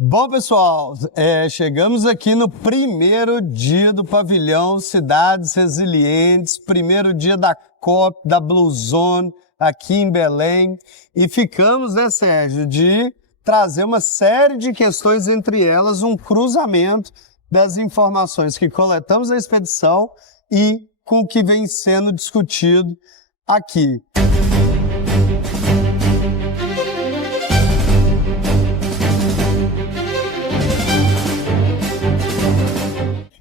Bom, pessoal, chegamos aqui no primeiro dia do pavilhão Cidades Resilientes, primeiro dia da COP, da Blue Zone, aqui em Belém, e ficamos, né, Sérgio, de trazer uma série de questões, entre elas um cruzamento das informações que coletamos na expedição e com o que vem sendo discutido aqui.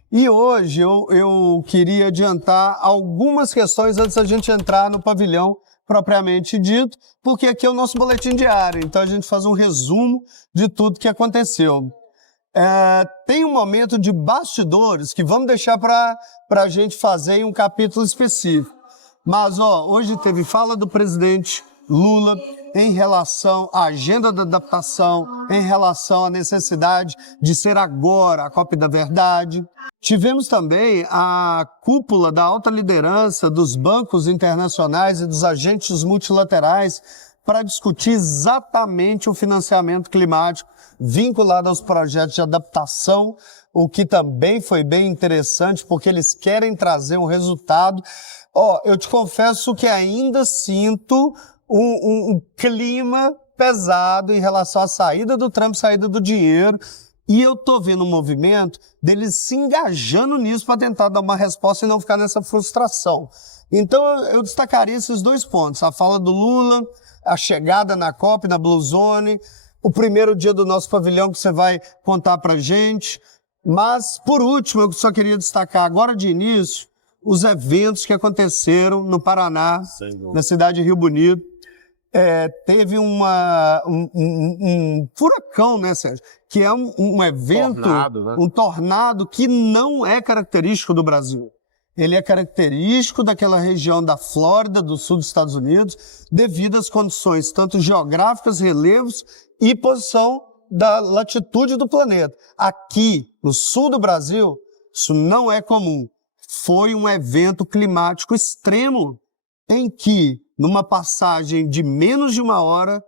E hoje eu queria adiantar algumas questões antes da gente entrar no pavilhão propriamente dito, porque aqui é o nosso boletim diário, então a gente faz um resumo de tudo que aconteceu. Tem um momento de bastidores que vamos deixar para a gente fazer em um capítulo específico. Mas hoje teve fala do presidente Lula em relação à agenda da adaptação, em relação à necessidade de ser agora a COP da verdade. Tivemos também a cúpula da alta liderança dos bancos internacionais e dos agentes multilaterais para discutir exatamente o financiamento climático vinculado aos projetos de adaptação, o que também foi bem interessante, porque eles querem trazer um resultado. Eu te confesso que ainda sinto um clima pesado em relação à saída do Trump, saída do dinheiro, e eu tô vendo um movimento deles se engajando nisso para tentar dar uma resposta e não ficar nessa frustração. Então eu destacaria esses dois pontos, a fala do Lula, a chegada na COP, na Blue Zone, o primeiro dia do nosso pavilhão que você vai contar pra gente. Mas, por último, eu só queria destacar agora de início os eventos que aconteceram no Paraná, na cidade de Rio Bonito. Teve um furacão, né, Sérgio? Que é um evento, tornado, né? Um tornado que não é característico do Brasil. Ele é característico daquela região da Flórida, do sul dos Estados Unidos, devido às condições tanto geográficas, relevos e posição da latitude do planeta. Aqui, no sul do Brasil, isso não é comum. Foi um evento climático extremo em que, numa passagem de menos de uma hora,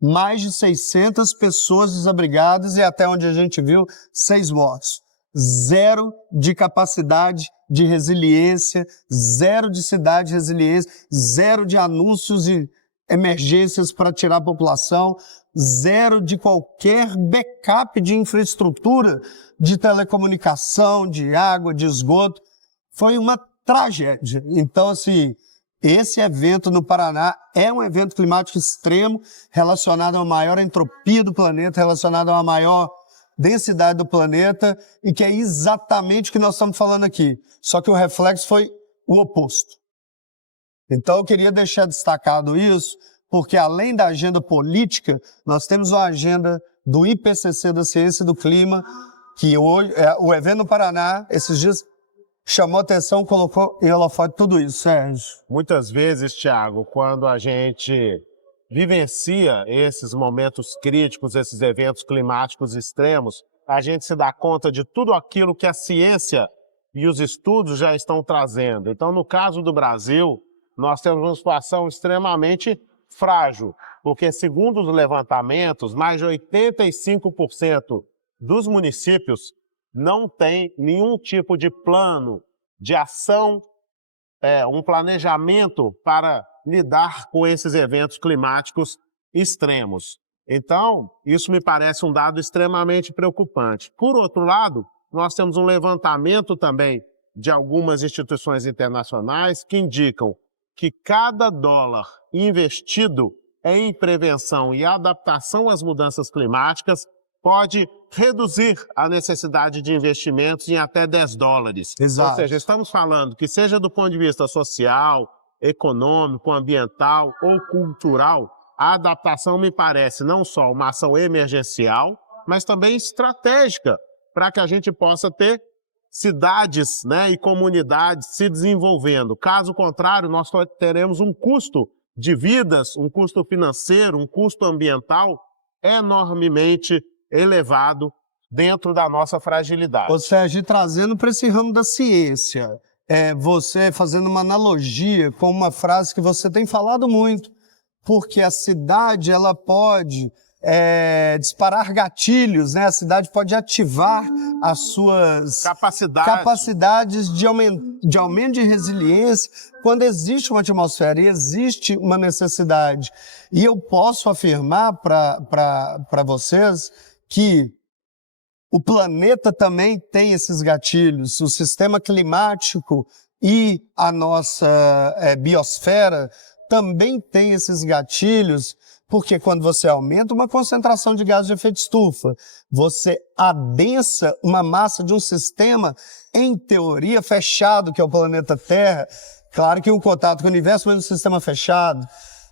mais de 600 pessoas desabrigadas e, até onde a gente viu, 6 mortos. Zero de capacidade de resiliência, zero de cidade de resiliência, zero de anúncios e emergências para tirar a população, zero de qualquer backup de infraestrutura, de telecomunicação, de água, de esgoto. Foi uma tragédia. Então, assim, esse evento no Paraná é um evento climático extremo, relacionado a uma maior entropia do planeta, relacionado a uma maior densidade do planeta, e que é exatamente o que nós estamos falando aqui. Só que o reflexo foi o oposto. Então eu queria deixar destacado isso, porque além da agenda política, nós temos uma agenda do IPCC da Ciência e do Clima, que hoje, o evento no Paraná, esses dias, chamou atenção, colocou em holofote tudo isso, Sérgio. Muitas vezes, Thiago, quando a gente vivencia esses momentos críticos, esses eventos climáticos extremos, a gente se dá conta de tudo aquilo que a ciência e os estudos já estão trazendo. Então, no caso do Brasil, nós temos uma situação extremamente frágil, porque, segundo os levantamentos, mais de 85% dos municípios não tem nenhum tipo de plano de ação, um planejamento para lidar com esses eventos climáticos extremos. Então, isso me parece um dado extremamente preocupante. Por outro lado, nós temos um levantamento também de algumas instituições internacionais que indicam que cada dólar investido em prevenção e adaptação às mudanças climáticas pode reduzir a necessidade de investimentos em até 10 dólares. Exato. Ou seja, estamos falando que seja do ponto de vista social, econômico, ambiental ou cultural, a adaptação me parece não só uma ação emergencial, mas também estratégica para que a gente possa ter cidades, né, e comunidades se desenvolvendo. Caso contrário, nós teremos um custo de vidas, um custo financeiro, um custo ambiental enormemente elevado dentro da nossa fragilidade. Ou seja, trazendo para esse ramo da ciência, você fazendo uma analogia com uma frase que você tem falado muito, porque a cidade ela pode disparar gatilhos, né? A cidade pode ativar as suas capacidades de aumento de resiliência quando existe uma atmosfera e existe uma necessidade. E eu posso afirmar para vocês que o planeta também tem esses gatilhos, o sistema climático e a nossa biosfera também tem esses gatilhos, porque quando você aumenta uma concentração de gás de efeito estufa, você adensa uma massa de um sistema, em teoria, fechado, que é o planeta Terra. Claro que o contato com o universo é um sistema fechado.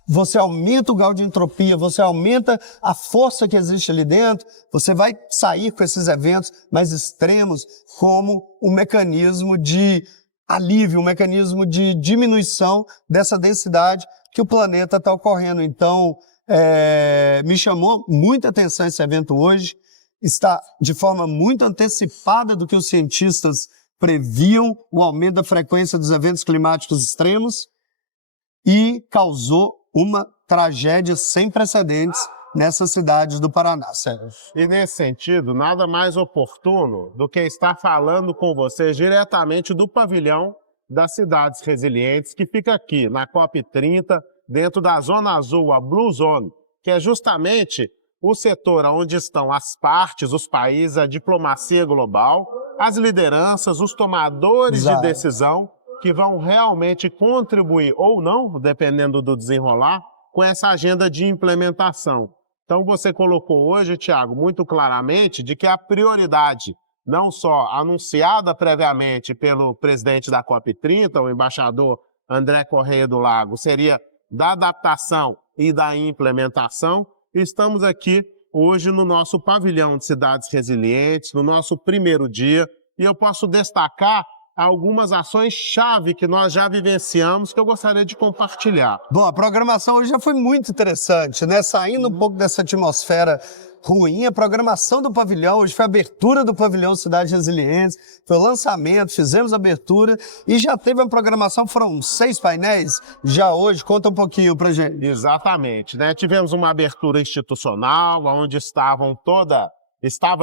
Você aumenta o grau de entropia, você aumenta a força que existe ali dentro, você vai sair com esses eventos mais extremos como um mecanismo de alívio, um mecanismo de diminuição dessa densidade que o planeta está ocorrendo. Então, me chamou muita atenção esse evento hoje, está de forma muito antecipada do que os cientistas previam o aumento da frequência dos eventos climáticos extremos e causou uma tragédia sem precedentes nessas cidades do Paraná, Sérgio. E nesse sentido, nada mais oportuno do que estar falando com vocês diretamente do pavilhão das cidades resilientes, que fica aqui na COP30, dentro da Zona Azul, a Blue Zone, que é justamente o setor onde estão as partes, os países, a diplomacia global, as lideranças, os tomadores de decisão, que vão realmente contribuir ou não, dependendo do desenrolar, com essa agenda de implementação. Então você colocou hoje, Tiago, muito claramente de que a prioridade, não só anunciada previamente pelo presidente da COP30, o embaixador André Correia do Lago, seria da adaptação e da implementação. Estamos aqui hoje no nosso pavilhão de cidades resilientes, no nosso primeiro dia, e eu posso destacar algumas ações-chave que nós já vivenciamos que eu gostaria de compartilhar. Bom, a programação hoje já foi muito interessante, né? Saindo um pouco dessa atmosfera ruim, a programação do pavilhão, hoje foi a abertura do pavilhão Cidades Resilientes, foi o lançamento, fizemos a abertura e já teve a programação, foram 6 painéis já hoje, conta um pouquinho pra gente. Exatamente, né? Tivemos uma abertura institucional, onde estava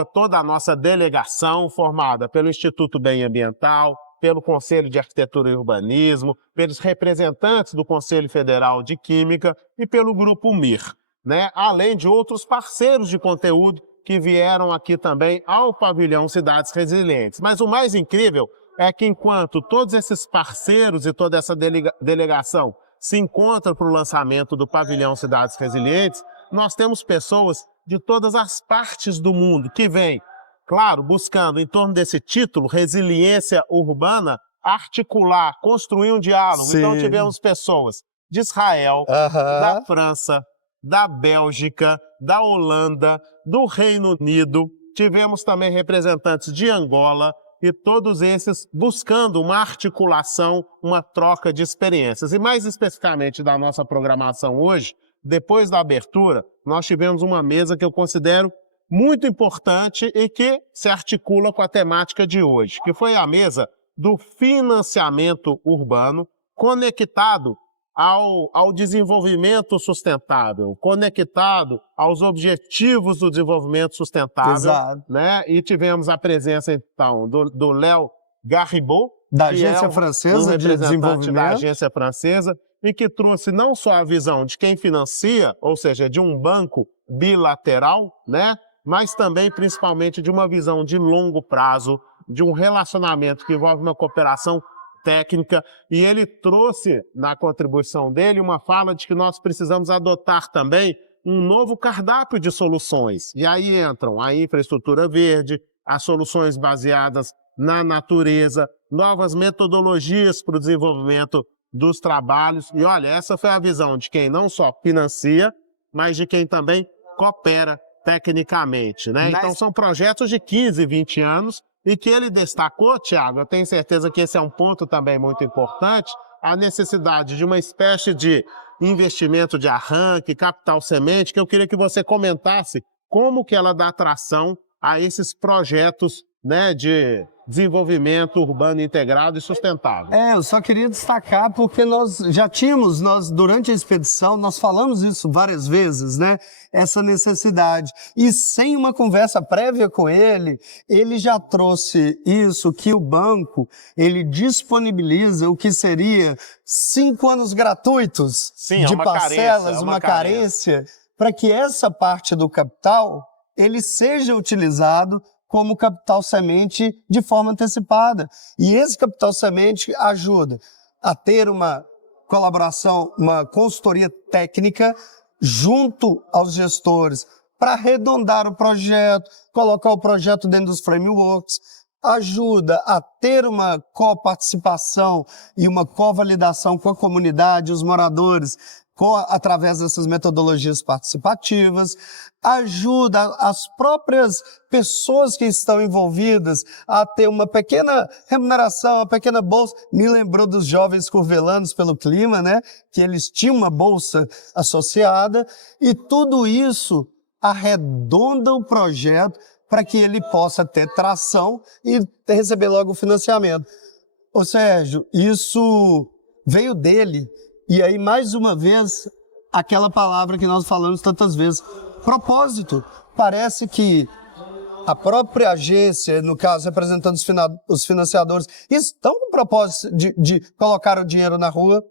toda a nossa delegação formada pelo Instituto Bem Ambiental, pelo Conselho de Arquitetura e Urbanismo, pelos representantes do Conselho Federal de Química e pelo Grupo MIR, né? Além de outros parceiros de conteúdo que vieram aqui também ao pavilhão Cidades Resilientes. Mas o mais incrível é que enquanto todos esses parceiros e toda essa delegação se encontram para o lançamento do pavilhão Cidades Resilientes, nós temos pessoas de todas as partes do mundo que vêm, claro, buscando em torno desse título, resiliência urbana, articular, construir um diálogo. Sim. Então tivemos pessoas de Israel, da França, da Bélgica, da Holanda, do Reino Unido, tivemos também representantes de Angola, e todos esses buscando uma articulação, uma troca de experiências. E mais especificamente da nossa programação hoje, depois da abertura, nós tivemos uma mesa que eu considero muito importante e que se articula com a temática de hoje, que foi a mesa do financiamento urbano conectado ao desenvolvimento sustentável, conectado aos objetivos do desenvolvimento sustentável. Exato. Né? E tivemos a presença, então, do Léo Garribot, da Agência Francesa de Desenvolvimento, da Agência Francesa, e que trouxe não só a visão de quem financia, ou seja, de um banco bilateral, né? Mas também, principalmente, de uma visão de longo prazo, de um relacionamento que envolve uma cooperação técnica, e ele trouxe na contribuição dele uma fala de que nós precisamos adotar também um novo cardápio de soluções. E aí entram a infraestrutura verde, as soluções baseadas na natureza, novas metodologias para o desenvolvimento dos trabalhos. E olha, essa foi a visão de quem não só financia, mas de quem também coopera tecnicamente, né? Então são projetos de 15, 20 anos, e que ele destacou, Tiago, eu tenho certeza que esse é um ponto também muito importante, a necessidade de uma espécie de investimento de arranque, capital semente, que eu queria que você comentasse como que ela dá atração a esses projetos né, de desenvolvimento urbano integrado e sustentável. Eu só queria destacar porque nós já tínhamos, durante a expedição, nós falamos isso várias vezes, né? Essa necessidade. E sem uma conversa prévia com ele já trouxe isso, que o banco, ele disponibiliza o que seria 5 anos gratuitos Sim, de uma parcelas, carência, uma carência, para que essa parte do capital, ele seja utilizado como capital semente de forma antecipada. E esse capital semente ajuda a ter uma colaboração, uma consultoria técnica junto aos gestores para arredondar o projeto, colocar o projeto dentro dos frameworks, ajuda a ter uma coparticipação e uma covalidação com a comunidade, os moradores, através dessas metodologias participativas, ajuda as próprias pessoas que estão envolvidas a ter uma pequena remuneração, uma pequena bolsa. Me lembrou dos jovens curvelanos pelo clima, né? Que eles tinham uma bolsa associada, e tudo isso arredonda o projeto para que ele possa ter tração e receber logo o financiamento. Ô Sérgio, isso veio dele. E aí, mais uma vez, aquela palavra que nós falamos tantas vezes, propósito. Parece que a própria agência, no caso, representando os financiadores, estão com o propósito de colocar o dinheiro na rua.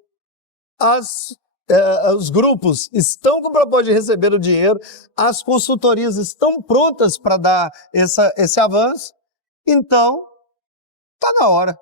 Os grupos estão com o propósito de receber o dinheiro. As consultorias estão prontas para dar esse avanço. Então, está na hora.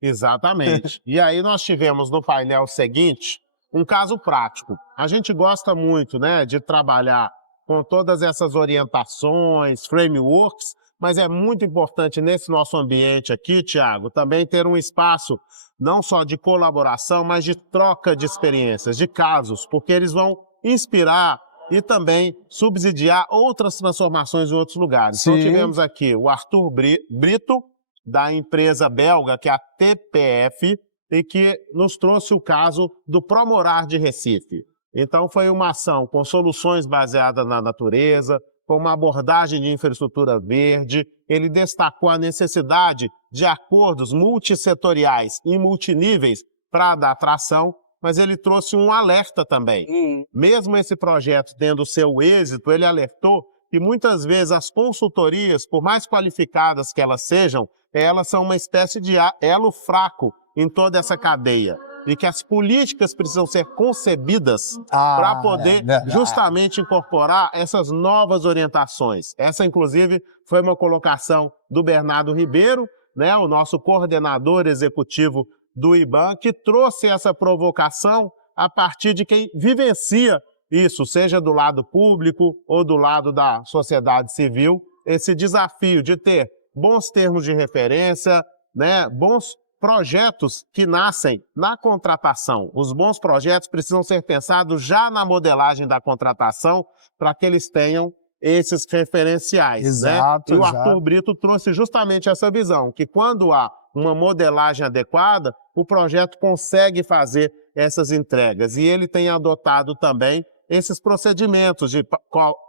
Exatamente. E aí nós tivemos no painel seguinte um caso prático. A gente gosta muito, né, de trabalhar com todas essas orientações, frameworks, mas é muito importante nesse nosso ambiente aqui, Tiago, também ter um espaço não só de colaboração, mas de troca de experiências, de casos, porque eles vão inspirar e também subsidiar outras transformações em outros lugares. Sim. Então tivemos aqui o Arthur Brito, da empresa belga, que é a TPF, e que nos trouxe o caso do Promorar de Recife. Então foi uma ação com soluções baseadas na natureza, com uma abordagem de infraestrutura verde. Ele destacou a necessidade de acordos multissetoriais e multiníveis para dar atração, mas ele trouxe um alerta também. Mesmo esse projeto tendo seu êxito, ele alertou que muitas vezes as consultorias, por mais qualificadas que elas sejam, elas são uma espécie de elo fraco em toda essa cadeia. E que as políticas precisam ser concebidas para poder justamente incorporar essas novas orientações. Essa, inclusive, foi uma colocação do Bernardo Ribeiro, né, o nosso coordenador executivo do IBAM, que trouxe essa provocação a partir de quem vivencia isso, seja do lado público ou do lado da sociedade civil, esse desafio de ter bons termos de referência, né, bons projetos que nascem na contratação. Os bons projetos precisam ser pensados já na modelagem da contratação para que eles tenham esses referenciais. Exato, né? E o Arthur Brito trouxe justamente essa visão, que quando há uma modelagem adequada, o projeto consegue fazer essas entregas. E ele tem adotado também esses procedimentos de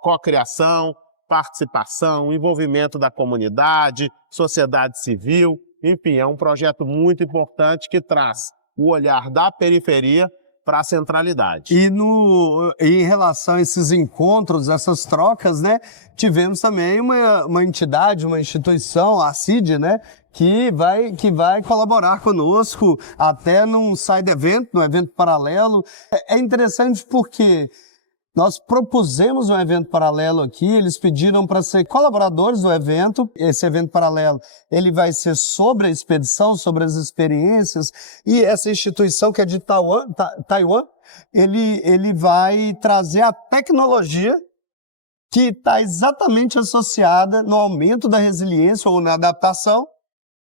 cocriação, participação, envolvimento da comunidade, sociedade civil. Enfim, é um projeto muito importante que traz o olhar da periferia para a centralidade. E em relação a esses encontros, essas trocas, né, tivemos também uma entidade, uma instituição, a CID, né, que vai colaborar conosco até num side event, num evento paralelo. É interessante porque nós propusemos um evento paralelo aqui, eles pediram para ser colaboradores do evento. Esse evento paralelo, ele vai ser sobre a expedição, sobre as experiências, e essa instituição que é de Taiwan, ele vai trazer a tecnologia que está exatamente associada no aumento da resiliência ou na adaptação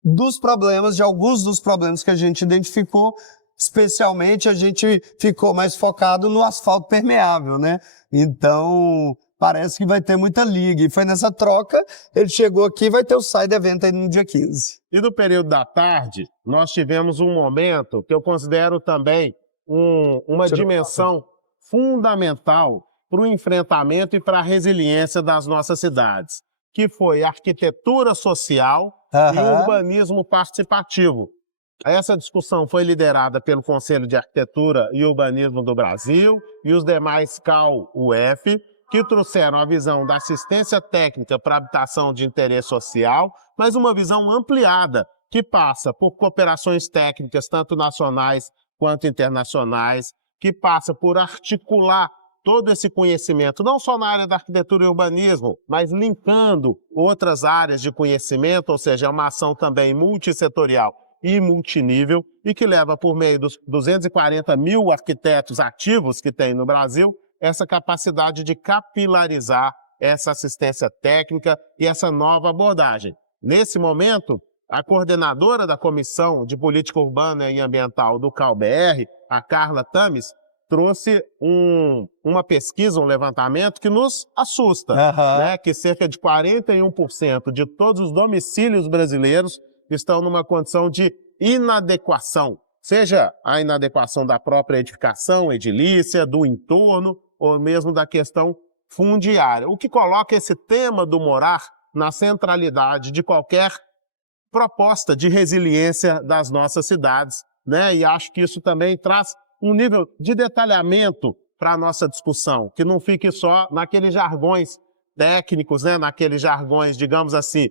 dos problemas, de alguns dos problemas que a gente identificou. Especialmente, a gente ficou mais focado no asfalto permeável, né? Então, parece que vai ter muita liga. E foi nessa troca, ele chegou aqui e vai ter o side event aí no dia 15. E no período da tarde, nós tivemos um momento que eu considero também uma dimensão fundamental para o enfrentamento e para a resiliência das nossas cidades. que foi arquitetura social e urbanismo participativo. Essa discussão foi liderada pelo Conselho de Arquitetura e Urbanismo do Brasil e os demais CAU-UF, que trouxeram a visão da assistência técnica para habitação de interesse social, mas uma visão ampliada, que passa por cooperações técnicas, tanto nacionais quanto internacionais, que passa por articular todo esse conhecimento, não só na área da arquitetura e urbanismo, mas linkando outras áreas de conhecimento, ou seja, uma ação também multissetorial e multinível, e que leva, por meio dos 240 mil arquitetos ativos que tem no Brasil, essa capacidade de capilarizar essa assistência técnica e essa nova abordagem. Nesse momento, a coordenadora da Comissão de Política Urbana e Ambiental do CAU-BR, a Carla Tames, trouxe uma pesquisa, um levantamento que nos assusta, né? Que cerca de 41% de todos os domicílios brasileiros estão numa condição de inadequação, seja a inadequação da própria edificação edilícia, do entorno, ou mesmo da questão fundiária, o que coloca esse tema do morar na centralidade de qualquer proposta de resiliência das nossas cidades, né? E acho que isso também traz um nível de detalhamento para a nossa discussão, que não fique só naqueles jargões técnicos, né? Naqueles jargões, digamos assim,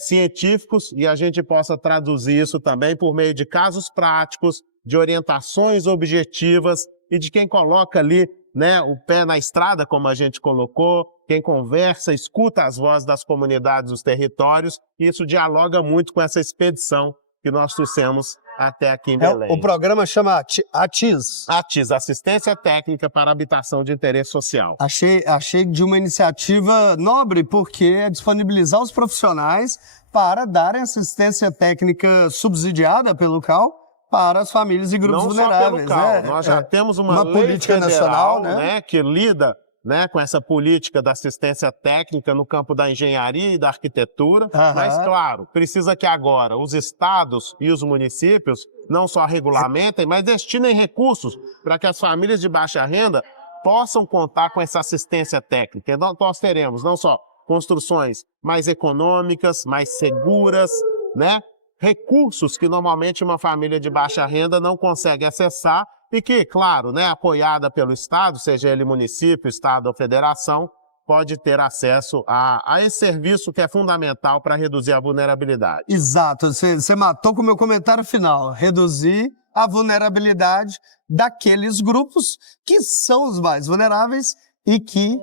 científicos, e a gente possa traduzir isso também por meio de casos práticos, de orientações objetivas e de quem coloca ali, né, o pé na estrada, como a gente colocou, quem conversa, escuta as vozes das comunidades, dos territórios, e isso dialoga muito com essa expedição que nós trouxemos até aqui em Belém. O programa chama ATIS. ATIS, Assistência Técnica para Habitação de Interesse Social. Achei de uma iniciativa nobre, porque é disponibilizar os profissionais para darem assistência técnica subsidiada pelo CAU para as famílias e grupos vulneráveis. Não só pelo CAU, nós já temos uma lei política federal, nacional, né, que lida, né, com essa política da assistência técnica no campo da engenharia e da arquitetura, mas, claro, precisa que agora os estados e os municípios não só regulamentem, mas destinem recursos para que as famílias de baixa renda possam contar com essa assistência técnica. Então, nós teremos não só construções mais econômicas, mais seguras, né, recursos que normalmente uma família de baixa renda não consegue acessar, e que, claro, né, apoiada pelo Estado, seja ele município, Estado ou federação, pode ter acesso a esse serviço que é fundamental para reduzir a vulnerabilidade. Exato, você matou com o meu comentário final, reduzir a vulnerabilidade daqueles grupos que são os mais vulneráveis e que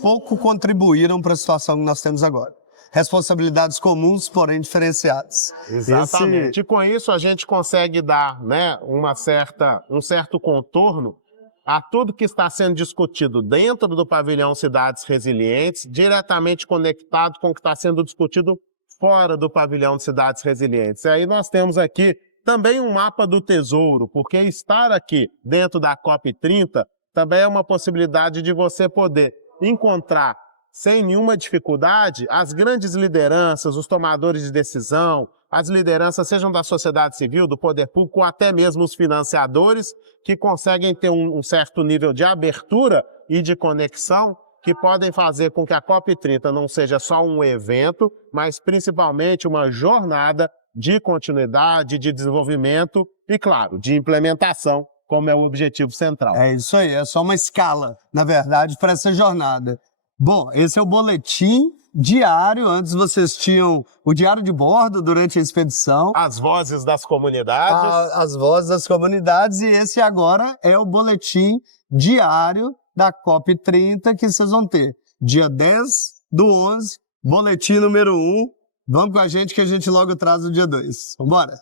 pouco contribuíram para a situação que nós temos agora. Responsabilidades comuns, porém diferenciadas. Exatamente. E com isso a gente consegue dar, né, um certo contorno a tudo que está sendo discutido dentro do pavilhão Cidades Resilientes, diretamente conectado com o que está sendo discutido fora do pavilhão de Cidades Resilientes. E aí nós temos aqui também um mapa do tesouro, porque estar aqui dentro da COP30 também é uma possibilidade de você poder encontrar sem nenhuma dificuldade as grandes lideranças, os tomadores de decisão, as lideranças, sejam da sociedade civil, do poder público, ou até mesmo os financiadores, que conseguem ter um certo nível de abertura e de conexão, que podem fazer com que a COP30 não seja só um evento, mas principalmente uma jornada de continuidade, de desenvolvimento e, claro, de implementação, como é o objetivo central. É isso aí, é só uma escala, na verdade, para essa jornada. Bom, esse é o boletim diário. Antes vocês tinham o diário de bordo durante a expedição. As vozes das comunidades. As vozes das comunidades. E esse agora é o boletim diário da COP30 que vocês vão ter. Dia 10/11, boletim número 1. Vamos com a gente que a gente logo traz o dia 2. Vambora!